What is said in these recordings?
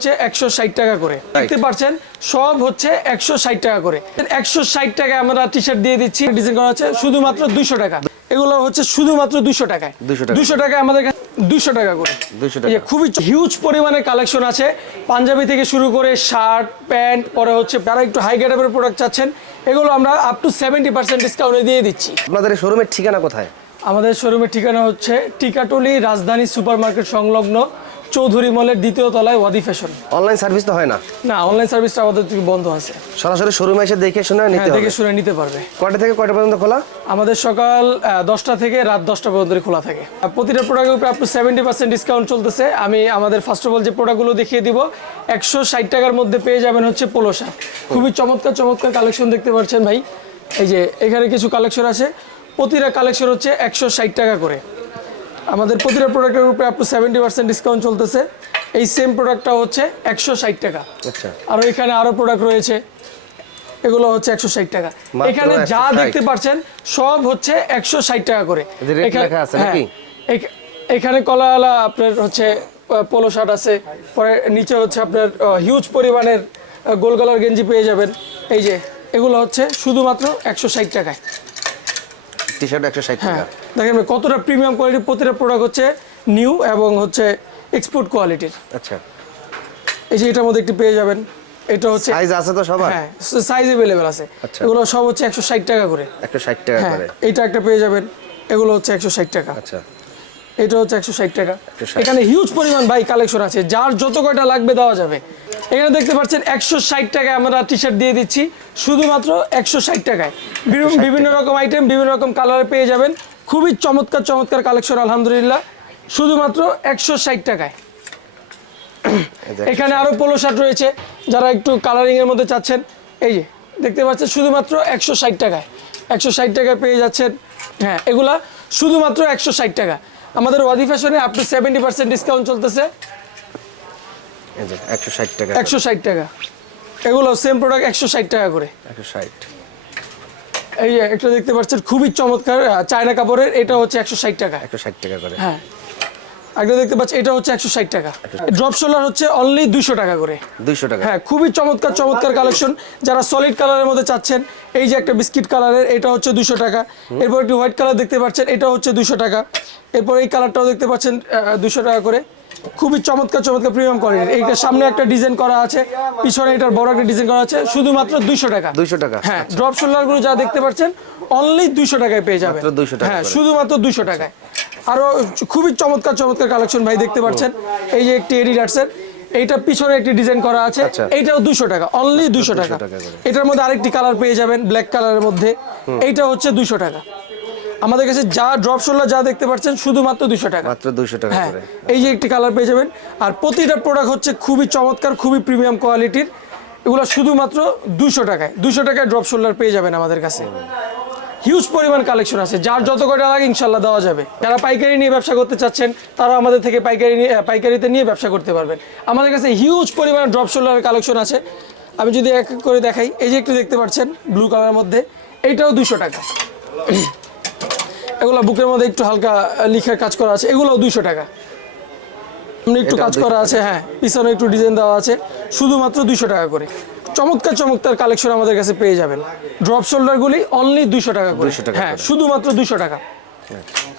হচ্ছে একশো ষাট টাকা করে। দেখতে পাচ্ছেন সব হচ্ছে একশো ষাট টাকা করে। একশো ষাট টাকায় আমরা টি শার্ট দিয়ে দিচ্ছি। ডিজাইন করা আছে শুধুমাত্র দুশো টাকা। এগুলো হচ্ছে শুধুমাত্র দুশো টাকায়। দুশো টাকায় আমাদের কাছে দুশো টাকা করে। 200 এই যে টাকা। খুবই হিউজ পরিমাণে কালেকশন আছে। পাঞ্জাবি থেকে শুরু করে শার্ট প্যান্ট পরে হচ্ছে যারা একটু হাই গ্রেডের প্রোডাক্ট চাচ্ছেন এগুলো আমরা আপ টু সেভেন্টি পার্সেন্ট ডিসকাউন্টে দিয়ে দিচ্ছি। আপনাদের শোরুমের ঠিকানা কোথায়? আমাদের শোরুমের ঠিকানা হচ্ছে টিকাটুলি রাজধানী সুপারমার্কেট সংলগ্ন চৌধুরী মলের দ্বিতীয় তলায় ওয়াদি ফ্যাশন অনলাইন সার্ভিস তো হয় না? না অনলাইন সার্ভিসটা আমাদের বন্ধ আছে। সরাসরি শোরুমে এসে দেখে শুনে হ্যাঁ নিতে হবে। দেখে শুনে নিতে পারবে। কয়টা থেকে কয়টা পর্যন্ত খোলা? আমাদের সকাল দশটা থেকে রাত দশটা পর্যন্ত খোলা থাকে। প্রতিটা প্রোডাক্টের উপরে up to seventy percent discount চলতেছে। আমি আমাদের ফার্স্ট অফ অল যে প্রোডাক্টগুলো দেখিয়ে দিব একশো ষাট টাকার মধ্যে পেয়ে যাবেন হচ্ছে পোলো শার্ট খুবই চমৎকার চমৎকার কালেকশন দেখতে পাচ্ছেন ভাই। এই যে এখানে কিছু কালেকশন আছে। প্রতিটা কালেকশন হচ্ছে একশো ষাট টাকা করে। আমাদের প্রতিটা প্রোডাক্টের উপরে up to seventy percent discount চলতেছে। এই সেম প্রোডাক্টটা হচ্ছে একশো ষাট টাকা। আচ্ছা। আর এখানে আরও প্রোডাক্ট রয়েছে এগুলো হচ্ছে একশো ষাট টাকা। এখানে যা দেখতে পাচ্ছেন সব হচ্ছে একশো ষাট টাকা করে। এখানে- হ্যাঁ, এখানে কলাওয়ালা আপনার হচ্ছে পোলো শার্ট আছে পরে নিচে হচ্ছে আপনার হিউজ পরিমাণের আহ, গোল গলার গেঞ্জি পেয়ে যাবেন। এই যে এগুলো হচ্ছে শুধুমাত্র একশো ষাট টাকায়। টি শার্ট একশো ষাট হ্যাঁ। টাকা। দেখেন কতটা প্রিমিয়াম কোয়ালিটির প্রতিটা প্রোডাক্ট হচ্ছে নিউ এবং হচ্ছে এক্সপোর্ট কোয়ালিটির আচ্ছা। এই যে এটার মধ্যে একটি পেয়ে যাবেন। এটা হচ্ছে সাইজ আছে তো সবার? হ্যাঁ সাইজ অ্যাভেলেবেল আছে। আচ্ছা। এগুলো সব হচ্ছে একশো ষাট টাকা করে। একশো ষাট টাকা হ্যাঁ করে। এইটা একটা পেয়ে যাবেন। এগুলো হচ্ছে একশো ষাট টাকা। আচ্ছা। এটা হচ্ছে একশো ষাট টাকা। এখানে হিউজ পরিমাণ ভাই কালেকশন আছে। যার যত কয়টা লাগবে দেওয়া যাবে। এখানে দেখতে পাচ্ছেন একশো ষাট টাকায় আমরা টি শার্ট দিয়ে দিচ্ছি। শুধুমাত্র একশো ষাট টাকায়। বিভিন্ন- রকম আইটেম বিভিন্ন রকম কালারে পেয়ে যাবেন। খুবই চমৎকার চমৎকার কালেকশন আলহামদুলিল্লাহ। শুধুমাত্র একশো ষাট টাকায়। এখানে আরও পোলো শার্ট রয়েছে। যারা একটু কালারিংয়ের মধ্যে চাচ্ছেন এই যে দেখতে পাচ্ছেন শুধুমাত্র একশো ষাট টাকায়। একশো ষাট টাকায় পেয়ে যাচ্ছেন। হ্যাঁ এগুলা শুধুমাত্র একশো ষাট টাকা আমাদের ওয়াদি ফ্যাশনে up to seventy percent discount চলতেছে। এই যে টাকা এগুলো সেম প্রোডাক্ট একশো ষাট টাকা করে। একশো ষাট। এই যে একটা দেখতে পাচ্ছেন খুবই চমৎকার চায়না কাপড়ের এটা হচ্ছে একশো ষাট টাকা। একশো ষাট টাকা করে। হ্যাঁ। একটা দেখতে পাচ্ছি এটা হচ্ছে একশো ষাট টাকা। ড্রপ হচ্ছে অনলি টাকা করে। দুইশো টাকা। হ্যাঁ খুবই চমৎকার চমৎকার কালেকশন যারা সলিড কালারের মধ্যে চাচ্ছেন এই যে একটা বিস্কিট কালারের এটা হচ্ছে দুশো টাকা। এরপর একটি হোয়াইট কালার দেখতে পাচ্ছেন এটা হচ্ছে দুশো টাকা। এরপর এই কালারটাও দেখতে পাচ্ছেন দুশো টাকা করে। খুবই চমৎকার চমৎকার প্রিমিয়াম কোয়ালিটির এইটার সামনে একটা ডিজাইন করা আছে পিছনে এটার বড় একটা ডিজাইন করা আছে শুধুমাত্র দুশো টাকা। দুইশো টাকা। হ্যাঁ ড্রপ শোল্ডারগুলো যা দেখতে পাচ্ছেন অনলি দুশো টাকায় পেয়ে যাবেন মাত্র 200 টাকা হ্যাঁ শুধুমাত্র দুশো টাকায়। আরও খুবই চমৎকার চমৎকার কালেকশন ভাই দেখতে পাচ্ছেন। এই যে একটি এডিডাটসের এইটা পিছনে একটি ডিজাইন করা আছে আচ্ছা। এইটাও দুশো টাকা অনলি দুশো টাকা। টাকা এটার মধ্যে আরেকটি কালার পেয়ে যাবেন ব্ল্যাক কালারের মধ্যে। এইটা হচ্ছে দুশো টাকা। আমাদের কাছে যা ড্রপ শোল্ডার যা দেখতে পাচ্ছেন শুধুমাত্র দুশো টাকা। মাত্র দুইশো টাকা হ্যাঁ এই যে একটি কালার পেয়ে যাবেন। আর প্রতিটা প্রোডাক্ট হচ্ছে খুবই চমৎকার খুবই প্রিমিয়াম কোয়ালিটির এগুলো শুধুমাত্র দুশো টাকায় দুশো টাকায় ড্রপ শোল্ডার পেয়ে যাবেন আমাদের কাছে। হিউজ পরিমাণ কালেকশন আছে যার যত কয়টা লাগে ইনশাল্লাহ দেওয়া যাবে। যারা পাইকারি নিয়ে ব্যবসা করতে চাচ্ছেন তারা আমাদের থেকে পাইকারি নিয়ে পাইকারিতে নিয়ে ব্যবসা করতে পারবেন। আমাদের কাছে হিউজ পরিমাণ ড্রপ শোল্ডারের কালেকশন আছে। আমি যদি এক এক করে দেখাই এই যে একটু দেখতে পাচ্ছেন ব্লু কালারের মধ্যে এইটাও দুশো টাকা। এগুলো বুকের মধ্যে একটু হালকা লিখে লিখার কাজ করা আছে। এগুলোও দুইশো টাকা। এমনি একটু কাজ করা আছে হ্যাঁ। পিছনে একটু ডিজাইন দেওয়া আছে। শুধুমাত্র দুইশো টাকা করে। চমৎকার চমৎকার কালেকশন আমাদের কাছে পেয়ে যাবেন। ড্রপ শোল্ডারগুলি অনলি দুইশো টাকা করে। 200 হ্যাঁ শুধুমাত্র দুশো টাকা।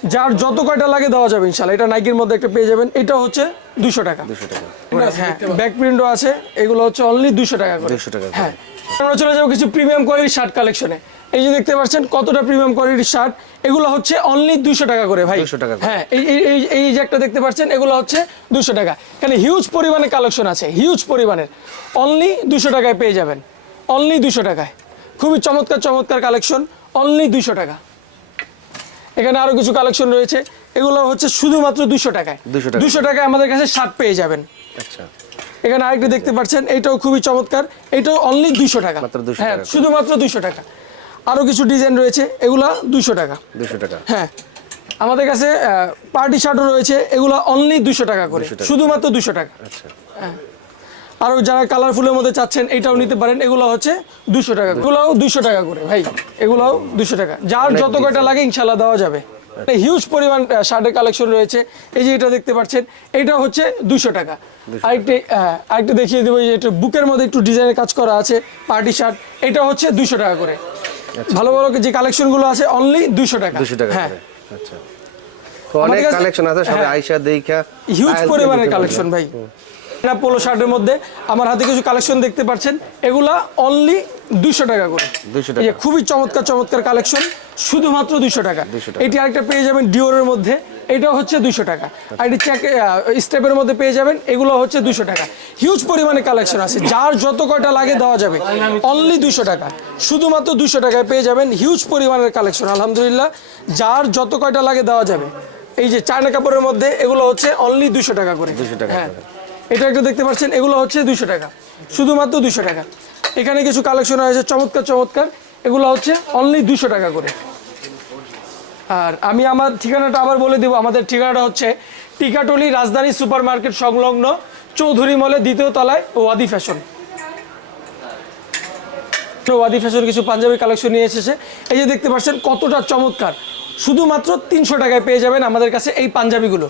যার যত কয়টা লাগে দেওয়া যাবে ইনশাল্লাহ এটা নাইকির মধ্যে একটা পেয়ে যাবেন। এটা হচ্ছে দুশো টাকা। দুশো টাকা। হ্যাঁ। ব্যাক প্রিন্টও আছে। এগুলো হচ্ছে অনলি দুশো টাকা করে। দুশো টাকা হ্যাঁ। আমরা চলে যাব কিছু প্রিমিয়াম কোয়ালিটির শার্ট কালেকশনে এই যে দেখতে পাচ্ছেন কতটা প্রিমিয়াম কোয়ালিটির শার্ট এগুলো হচ্ছে অনলি দুশো টাকা করে ভাই। 200 টাকা হ্যাঁ এই এই- এই এই যে একটা দেখতে পাচ্ছেন এগুলো হচ্ছে দুশো টাকা। এখানে হিউজ পরিমাণে কালেকশন আছে হিউজ পরিমাণের। অনলি দুশো টাকায় পেয়ে যাবেন। অনলি দুশো টাকায়। খুবই চমৎকার চমৎকার কালেকশন অনলি দুশো টাকা। এখানে আরও কিছু কালেকশন রয়েছে। এগুলো হচ্ছে শুধুমাত্র দুশো টাকায়। 200 টাকা। দুশো টাকায় আমাদের কাছে শার্ট পেয়ে যাবেন। আচ্ছা। এখানে আরেকটি দেখতে পাচ্ছেন এটাও খুবই চমৎকার। এটাও অনলি দুশো টাকা। মাত্র 200 হ্যাঁ শুধুমাত্র দুশো টাকা। আরও কিছু ডিজাইন রয়েছে এগুলা দুশো টাকা। দুশো টাকা। হ্যাঁ আমাদের কাছে পার্টি শার্টও রয়েছে এগুলো অনলি দুশো টাকা করে। শুধুমাত্র দুশো টাকা। আচ্ছা। আরও যারা কালারফুলের মধ্যে চাচ্ছেন এটাও নিতে পারেন। এগুলো হচ্ছে দুশো টাকা। এগুলোও দুশো টাকা করে ভাই। এগুলোও দুশো টাকা। যার যত কয়টা লাগে ইনশাল্লাহ দেওয়া যাবে। হিউজ পরিমাণ শার্টের কালেকশন রয়েছে। এই যে এটা দেখতে পাচ্ছেন এটা হচ্ছে দুশো টাকা। আরেকটি হ্যাঁ, আরেকটা দেখিয়ে দেবো যে এটা বুকের মধ্যে একটু ডিজাইনের কাজ করা আছে পার্টি শার্ট। এটা হচ্ছে দুশো টাকা করে। ভালো ভালো যে কালেকশনগুলো আছে অনলি দুশো টাকা। দুশো টাকা হ্যাঁ। আচ্ছা। অনেক কালেকশন আছে সবাই হ্যাঁ। আইসা দেখা হিউজ পরিমাণের কালেকশন ভাই। না পোলো শার্টের মধ্যে আমার হাতে কিছু কালেকশন দেখতে পাচ্ছেন। এগুলা অনলি দুশো টাকা করে। 200 এই যে টাকা। খুবই চমৎকার চমৎকার কালেকশন শুধুমাত্র দুশো টাকা। 200 এটি আরেকটা পেয়ে যাবেন ডিওরের মধ্যে। এটাও হচ্ছে দুশো টাকা। আর এটি চেক স্টেপের মধ্যে পেয়ে যাবেন। এগুলো হচ্ছে দুশো টাকা। হিউজ পরিমাণে কালেকশন আছে। যার যত কয়টা লাগে দেওয়া যাবে। অনলি দুশো টাকা। শুধুমাত্র দুশো টাকায় পেয়ে যাবেন হিউজ পরিমাণের কালেকশন আলহামদুলিল্লাহ যার যত কয়টা লাগে দেওয়া যাবে। এই যে চায়না কাপড়ের মধ্যে এগুলো হচ্ছে অনলি দুশো টাকা করে। 200 টাকা হ্যাঁ। এটা একটা দেখতে পাচ্ছেন, এগুলো হচ্ছে দুশো টাকা। শুধুমাত্র দুশো টাকা। এখানে কিছু কালেকশন আছে চমৎকার চমৎকার। এগুলো হচ্ছে অনলি দুশো টাকা করে। আর আমি আমার ঠিকানাটা আবার বলে দেবো। আমাদের ঠিকানাটা হচ্ছে টিকাটলি রাজধানী সুপার মার্কেট সংলগ্ন চৌধুরী মলে দ্বিতীয় তলায় ওয়াদি ফ্যাশন। ওয়াদি ফ্যাশন কিছু পাঞ্জাবি কালেকশন নিয়ে এসেছে। এই যে দেখতে পাচ্ছেন, কতটা চমৎকার। শুধুমাত্র তিনশো টাকায় পেয়ে যাবেন আমাদের কাছে এই পাঞ্জাবিগুলো।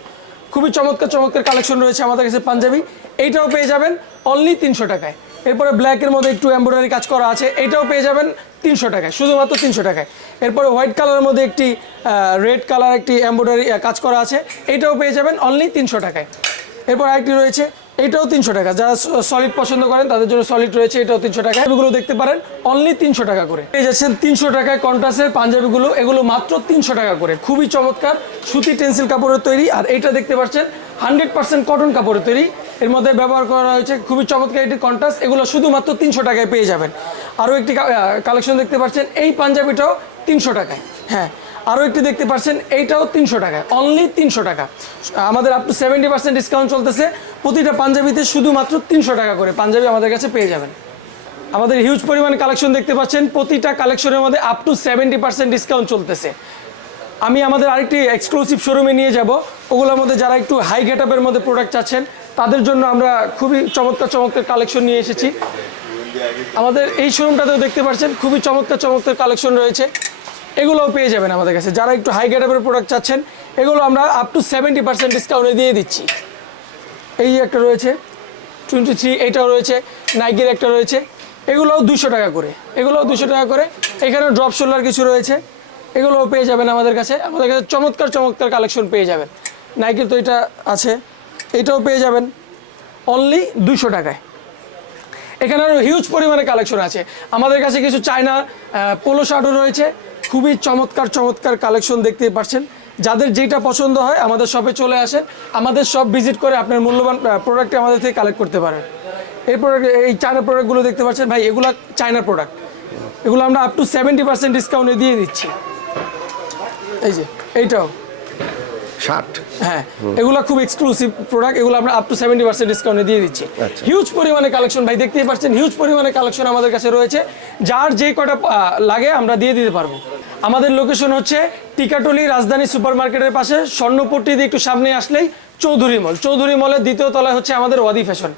খুবই চমৎকার চমৎকার কালেকশন রয়েছে আমাদের কাছে পাঞ্জাবি। এইটাও পেয়ে যাবেন অনলি তিনশো টাকায়। এরপরে ব্ল্যাকের মধ্যে একটু এমব্রয়ডারি কাজ করা আছে, এটাও পেয়ে যাবেন তিনশো টাকায়, শুধুমাত্র তিনশো টাকায়। এরপরে হোয়াইট কালারের মধ্যে একটি রেড কালার একটি এমব্রয়ডারি কাজ করা আছে, এটাও পেয়ে যাবেন অনলি তিনশো টাকায়। এরপর আরেকটি রয়েছে এটাও তিনশো টাকা। যারা সলিড পছন্দ করেন, তাদের জন্য সলিড রয়েছে, এটাও তিনশো টাকা। এগুলো দেখতে পারেন অনলি তিনশো টাকা করে। পেয়ে যাচ্ছেন তিনশো টাকায় কন্ট্রাস্টের পাঞ্জাবিগুলো, এগুলো মাত্র তিনশো টাকা করে। খুবই চমৎকার, সুতি টেন্সিল কাপড়ের তৈরি, আর এটা দেখতে পাচ্ছেন হান্ড্রেড পার্সেন্ট কটন কাপড়ের তৈরি। এর মধ্যে ব্যবহার করা হয়েছে খুবই চমৎকার একটি কন্ট্রাস্ট এগুলো শুধুমাত্র তিনশো টাকায় পেয়ে যাবেন। আরও একটি কালেকশন দেখতে পাচ্ছেন, এই পাঞ্জাবিটাও তিনশো টাকায়। হ্যাঁ আরও একটি দেখতে পাচ্ছেন, এইটাও তিনশো টাকা অনলি তিনশো টাকা। আমাদের up to seventy percent discount চলতেছে, প্রতিটা পাঞ্জাবিতে শুধুমাত্র তিনশো টাকা করে পাঞ্জাবি আমাদের কাছে পেয়ে যাবেন। আমাদের হিউজ পরিমাণ কালেকশন দেখতে পাচ্ছেন, প্রতিটা কালেকশনের মধ্যে up to seventy percent discount চলতেছে। আমি আমাদের আরেকটি এক্সক্লুসিভ শোরুমে নিয়ে যাব, ওগুলোর মধ্যে যারা একটু হাই গেটআপের মধ্যে প্রোডাক্ট চাচ্ছেন, তাদের জন্য আমরা খুবই চমৎকার চমৎকার কালেকশন নিয়ে এসেছি। আমাদের এই শোরুমটাতেও দেখতে পাচ্ছেন, খুবই চমৎকার চমৎকার কালেকশন রয়েছে। এগুলোও পেয়ে যাবেন আমাদের কাছে। যারা একটু হাই গেটআপের প্রোডাক্ট চাচ্ছেন, এগুলো আমরা আপ টু সেভেন্টি পার্সেন্ট ডিসকাউন্টে দিয়ে দিচ্ছি। এই একটা রয়েছে টোয়েন্টি থ্রি এইটাও রয়েছে নাইকির একটা রয়েছে। এগুলোও দুশো টাকা করে। এগুলোও দুশো টাকা করে। এখানে ড্রপ শোল্ডার কিছু রয়েছে। এগুলোও পেয়ে যাবেন আমাদের কাছে। আমাদের কাছে চমৎকার চমৎকার কালেকশন পেয়ে যাবেন। নাইকির তো এটা আছে। এটাও পেয়ে যাবেন। অনলি দুশো টাকায়। এখানে আরও হিউজ পরিমাণে কালেকশন আছে। আমাদের কাছে কিছু চায়না পোলো শার্টও রয়েছে। খুবই চমৎকার চমৎকার কালেকশন দেখতে পাচ্ছেন। যাদের যেটা পছন্দ হয় আমাদের শপে চলে আসেন। আমাদের সব ভিজিট করে আপনার মূল্যবান প্রোডাক্টটি আমাদের থেকে কালেক্ট করতে পারেন। এই প্রোডাক্ট এই চায়না প্রোডাক্টগুলো দেখতে পাচ্ছেন। ভাই এগুলো চায়না প্রোডাক্ট এগুলো আমরা আপ টু সেভেন্টি পার্সেন্ট ডিসকাউন্টে দিয়ে দিচ্ছি। এই যে এইটাও। ষাট। হ্যাঁ এগুলো খুব এক্সক্লুসিভ প্রোডাক্ট এগুলো আমরা আপ টু সেভেন্টি পার্সেন্ট ডিসকাউন্টে দিয়ে দিচ্ছি। আচ্ছা। হিউজ পরিমাণে কালেকশন ভাই দেখতেই পাচ্ছেন। হিউজ পরিমাণে কালেকশন আমাদের কাছে রয়েছে। যার যে কটা লাগে আমরা দিয়ে দিতে পারব। আমাদের লোকেশন হচ্ছে টিকাটলি রাজধানী সুপার মার্কেটের পাশে। স্বর্ণপট্টি দিয়ে একটু সামনে আসলেই চৌধুরী মল চৌধুরী মলের দ্বিতীয় তলায় হচ্ছে আমাদের ওয়াদি ফ্যাশন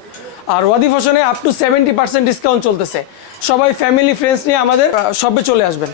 আর ওয়াদি ফ্যাশনে up to seventy percent discount চলতেছে। সবাই ফ্যামিলি ফ্রেন্ডস নিয়ে আমাদের সবে চলে আসবেন।